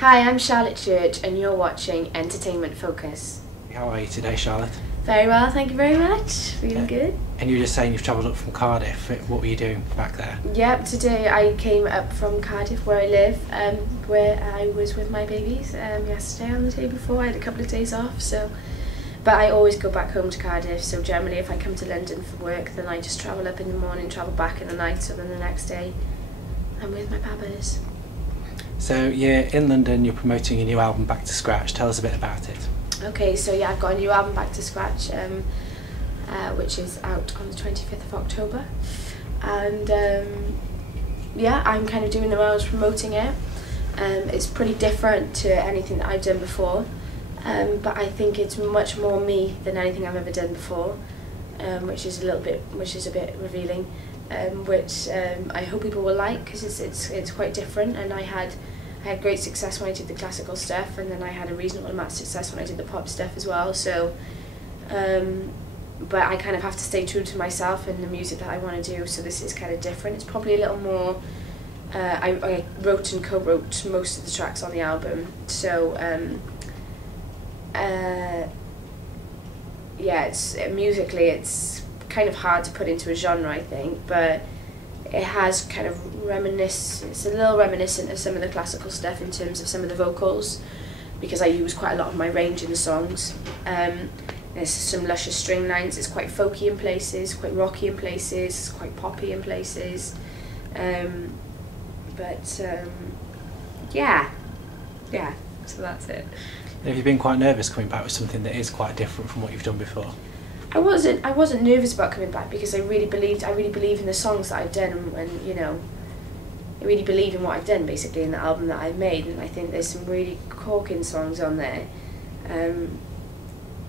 Hi, I'm Charlotte Church and you're watching Entertainment Focus. How are you today, Charlotte? Very well, thank you very much. Feeling good. And you were just saying you've travelled up from Cardiff. What were you doing back there? Yep, today I came up from Cardiff where I live, where I was with my babies yesterday and the day before. I had a couple of days off, but I always go back home to Cardiff, so generally if I come to London for work then I just travel up in the morning, travel back in the night, so then the next day I'm with my babies. So you're in London, you're promoting a new album, Back to Scratch. Tell us a bit about it. Okay, so yeah, I've got a new album, Back to Scratch, which is out on the 25th of October. And yeah, I'm kind of doing the rounds promoting it. It's pretty different to anything that I've done before, but I think it's much more me than anything I've ever done before, which is a bit revealing, which I hope people will like, because it's quite different. And I had great success when I did the classical stuff, and then I had a reasonable amount of success when I did the pop stuff as well. So, but I kind of have to stay true to myself and the music that I want to do. So this is kind of different. It's probably a little more. I wrote and co-wrote most of the tracks on the album. So yeah, musically it's kind of hard to put into a genre, I think, but it has kind of it's a little reminiscent of some of the classical stuff in terms of some of the vocals, because I use quite a lot of my range in the songs. There's some luscious string lines. It's quite folky in places, quite rocky in places, quite poppy in places, but yeah, so that's it. Have you been quite nervous coming back with something that is quite different from what you've done before? I wasn't nervous about coming back, because I really believe in the songs that I've done, and you know, I really believe in what I've done basically in the album that I've made, and I think there's some really corking songs on there,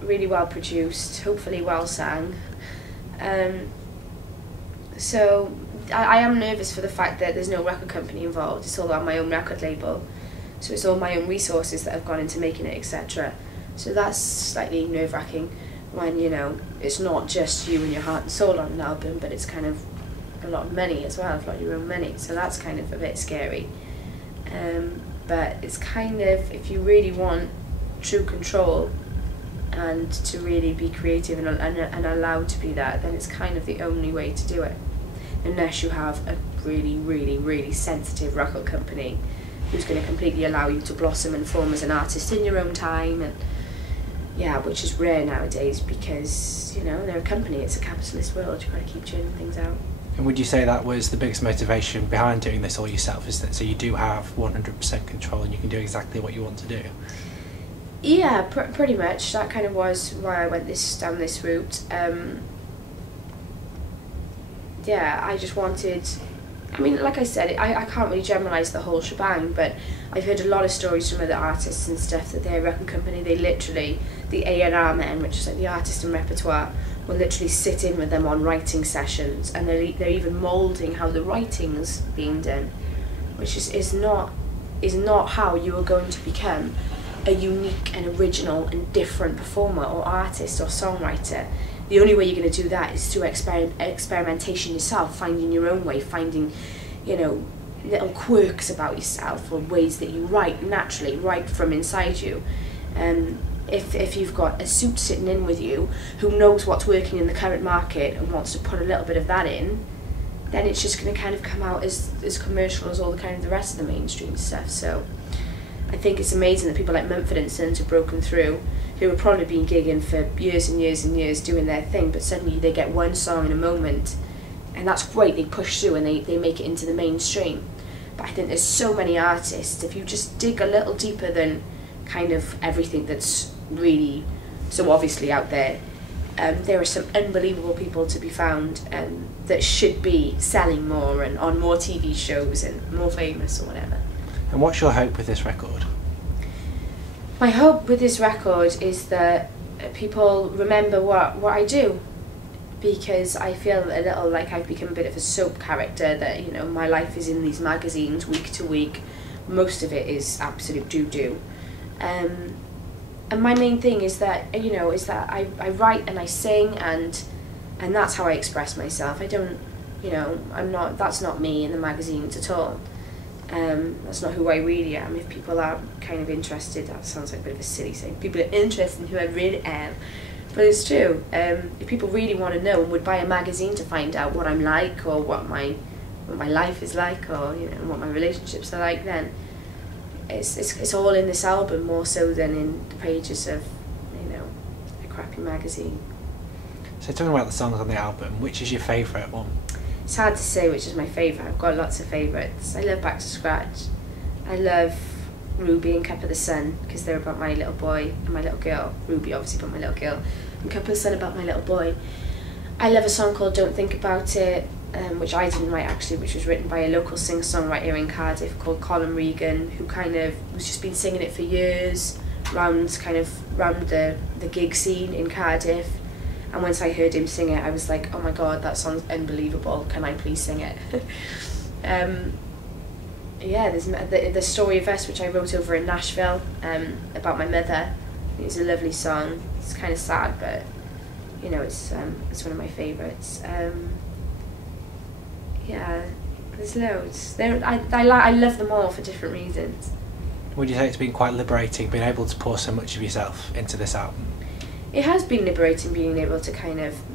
really well produced, hopefully well sang. So I am nervous for the fact that there's no record company involved. It's all on my own record label, so it's all my own resources that have gone into making it, etc. So that's slightly nerve-wracking, when, you know, it's not just you and your heart and soul on an album, but it's kind of a lot of money as well, a lot of your own money, so that's kind of a bit scary. But it's kind of, if you really want true control and to really be creative and allowed to be that, then it's kind of the only way to do it, unless you have a really sensitive record company who's going to completely allow you to blossom and form as an artist in your own time. And yeah, which is rare nowadays, because, you know, they're a company, it's a capitalist world, you've got to keep churning things out. And would you say that was the biggest motivation behind doing this all yourself, is that so you do have 100% control and you can do exactly what you want to do? Yeah, pretty much. That kind of was why I went down this route. Yeah, I just wanted, I mean, like I said, I can't really generalise the whole shebang, but I've heard a lot of stories from other artists and stuff that their record company, they literally, the A&R men, which is like the artist and repertoire, will literally sit in with them on writing sessions, and they're even moulding how the writing's being done, which is not how you are going to become a unique and original and different performer or artist or songwriter. The only way you're going to do that is through experimentation yourself, finding your own way, finding, you know, little quirks about yourself, or ways that you write naturally, right from inside you. If you've got a suit sitting in with you who knows what's working in the current market and wants to put a little bit of that in, then it's just going to kind of come out as commercial as all the kind of the rest of the mainstream stuff. So I think it's amazing that people like Mumford & Sons have broken through, who have probably been gigging for years and years and years doing their thing, but suddenly they get one song in a moment, and that's great, they push through and they make it into the mainstream. But I think there's so many artists, if you just dig a little deeper than kind of everything that's really so obviously out there, there are some unbelievable people to be found that should be selling more and on more TV shows and more famous or whatever. And what's your hope with this record? My hope with this record is that people remember what I do, because I feel a little like I've become a bit of a soap character, that, you know, my life is in these magazines week to week. Most of it is absolute doo-doo. And my main thing is that, you know, I write and I sing, and that's how I express myself. I don't, you know, that's not me in the magazines at all. That's not who I really am. If people are kind of interested, that sounds like a bit of a silly thing. People are interested in who I really am, but it's true. If people really want to know and would buy a magazine to find out what I'm like, or what my life is like, or what my relationships are like, then it's all in this album more so than in the pages of a crappy magazine. So talking about the songs on the album, which is your favourite one? It's hard to say which is my favourite. I've got lots of favourites. I love Back to Scratch. I love Ruby and Cup of the Sun, because they're about my little boy and my little girl. Ruby obviously about my little girl, and Cup of the Sun about my little boy. I love a song called Don't Think About It, which I didn't write actually, which was written by a local singer-songwriter in Cardiff called Colin Regan, who kind of was just been singing it for years round the gig scene in Cardiff. And once I heard him sing it, I was like, oh my god, that song's unbelievable, can I please sing it? Yeah, there's the Story of Us, which I wrote over in Nashville, about my mother. It's a lovely song. It's kind of sad, but it's one of my favourites. Yeah, there's loads. I love them all for different reasons. Would you say it's been quite liberating being able to pour so much of yourself into this album? It has been liberating being able to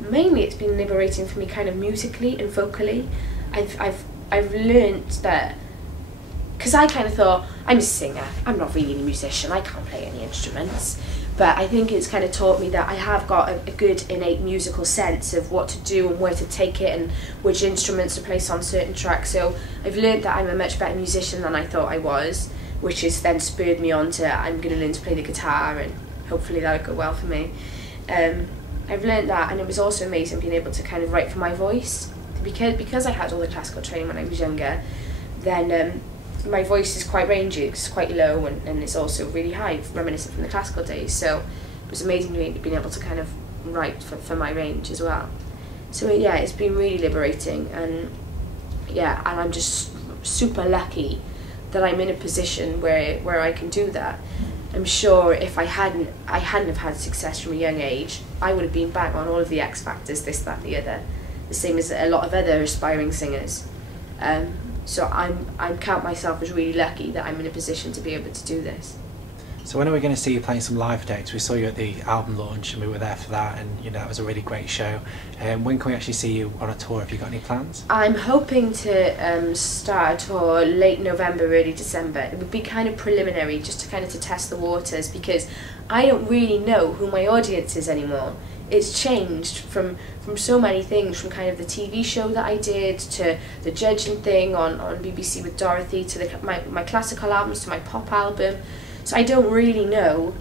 mainly it's been liberating for me kind of musically and vocally. I've learnt that, because I kind of thought, I'm a singer, I'm not really a musician, I can't play any instruments. But I think it's kind of taught me that I have got a good innate musical sense of what to do and where to take it and which instruments to place on certain tracks. So I've learnt that I'm a much better musician than I thought I was, which has then spurred me on to I'm going to learn to play the guitar, and hopefully that'll go well for me. I've learnt that, and it was also amazing being able to kind of write for my voice, because I had all the classical training when I was younger. Then my voice is quite rangy, it's quite low, and it's also really high, reminiscent from the classical days. So it was amazing being able to kind of write for my range as well. So yeah, it's been really liberating, and I'm just super lucky that I'm in a position where I can do that. I'm sure if I hadn't have had success from a young age, I would have been back on all of the X Factors, this, that, the other, the same as a lot of other aspiring singers. So I count myself as really lucky that I'm in a position to be able to do this. So when are we going to see you playing some live dates? We saw you at the album launch and we were there for that, and that was a really great show. When can we actually see you on a tour? Have you got any plans? I'm hoping to start a tour late November, early December. It would be kind of preliminary, just to kind of test the waters, because I don't really know who my audience is anymore. It's changed from so many things, from kind of the TV show that I did, to the judging thing on BBC with Dorothy, to my classical albums, to my pop album. So I don't really know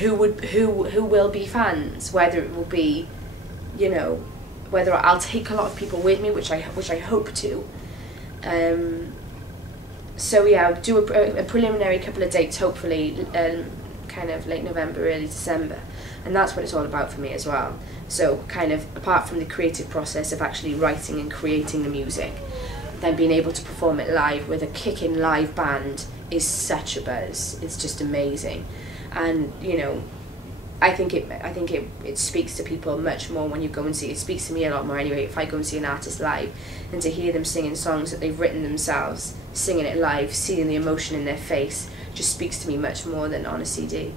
who will be fans, whether it will be, whether I'll take a lot of people with me, which I hope to. So yeah, I'll do a preliminary couple of dates, hopefully, kind of late November, early December, and that's what it's all about for me as well. So kind of apart from the creative process of actually writing and creating the music, then being able to perform it live with a kicking live band is such a buzz. It's just amazing, and I think it speaks to people much more when you go and see it. It speaks to me a lot more anyway if I go and see an artist live, and to hear them singing songs that they've written themselves, singing it live, seeing the emotion in their face, just speaks to me much more than on a CD.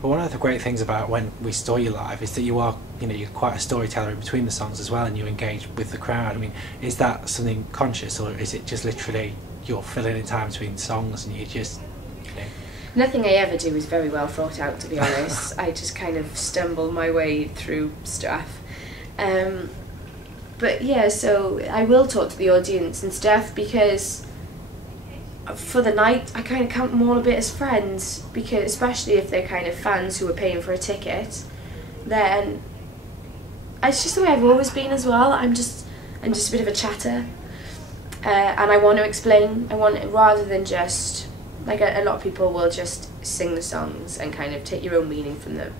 But one of the great things about when we saw you live is that you are, you're quite a storyteller in between the songs as well, and you engage with the crowd. I mean, is that something conscious, or is it just literally you're filling in time between songs and you just, Nothing I ever do is very well thought out, to be honest. I just kind of stumble my way through stuff. But yeah, so I will talk to the audience and stuff, because for the night I kind of count them all a bit as friends, because especially if they're kind of fans who are paying for a ticket, then it's just the way I've always been as well. I'm just a bit of a chatter, and I want to explain. I want, rather than just like a lot of people will just sing the songs and kind of take your own meaning from them,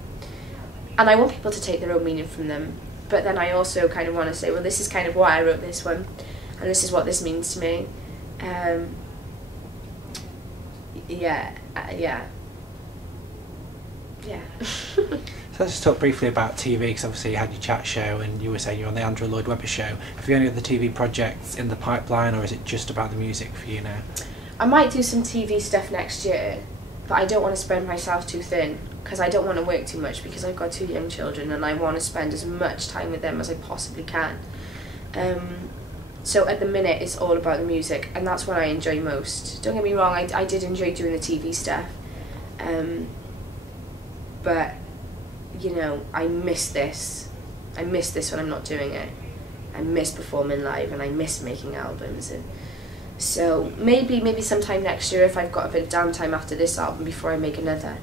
and I want people to take their own meaning from them, but then I also kind of want to say, well, this is kind of why I wrote this one, and this is what this means to me. Yeah. So let's just talk briefly about TV, because obviously you had your chat show and you were saying you're on the Andrew Lloyd Webber show. Have you any other TV projects in the pipeline, or is it just about the music for you now? I might do some TV stuff next year, but I don't want to spread myself too thin, because I don't want to work too much, because I've got 2 young children and I want to spend as much time with them as I possibly can. So at the minute it's all about the music, and that's what I enjoy most. Don't get me wrong, I did enjoy doing the TV stuff, but you know, I miss this. I miss this when I'm not doing it. I miss performing live, and I miss making albums. And so maybe sometime next year, if I've got a bit of downtime after this album before I make another,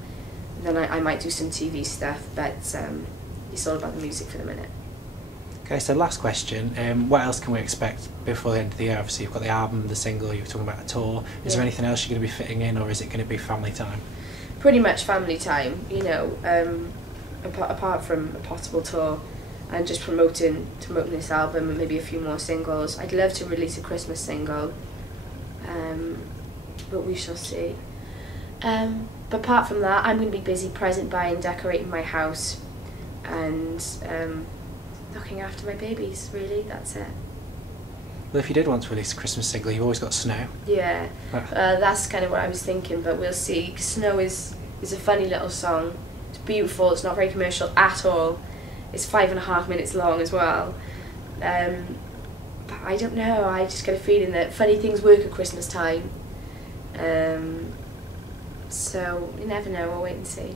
then I might do some TV stuff, but it's all about the music for the minute. Okay, so last question, what else can we expect before the end of the year? Obviously you've got the album, the single, you were talking about a tour. Is there anything else you're going to be fitting in, or is it going to be family time? Pretty much family time, you know, apart from a possible tour and just promoting this album and maybe a few more singles. I'd love to release a Christmas single, but we shall see. But apart from that, I'm going to be busy present buying, decorating my house, and looking after my babies, really. That's it. Well, if you did want to release a Christmas single, you've always got Snow. Yeah, that's kind of what I was thinking, but we'll see. Snow is a funny little song. It's beautiful, it's not very commercial at all. It's 5.5 minutes long as well. But I don't know, I just get a feeling that funny things work at Christmas time. So you never know, we'll wait and see.